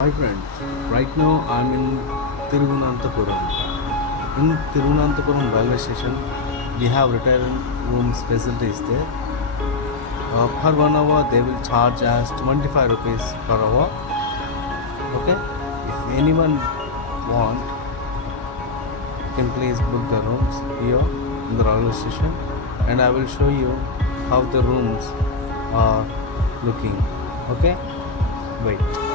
Hi friends, right now I'm in Thiruvananthapuram. In Thiruvananthapuram railway station, we have retirement rooms facilities there. Per 1 hour, they will charge us 25 rupees per hour. Okay, if anyone want, you can please book the rooms here in the railway station, and I will show you how the rooms are looking. Okay, wait.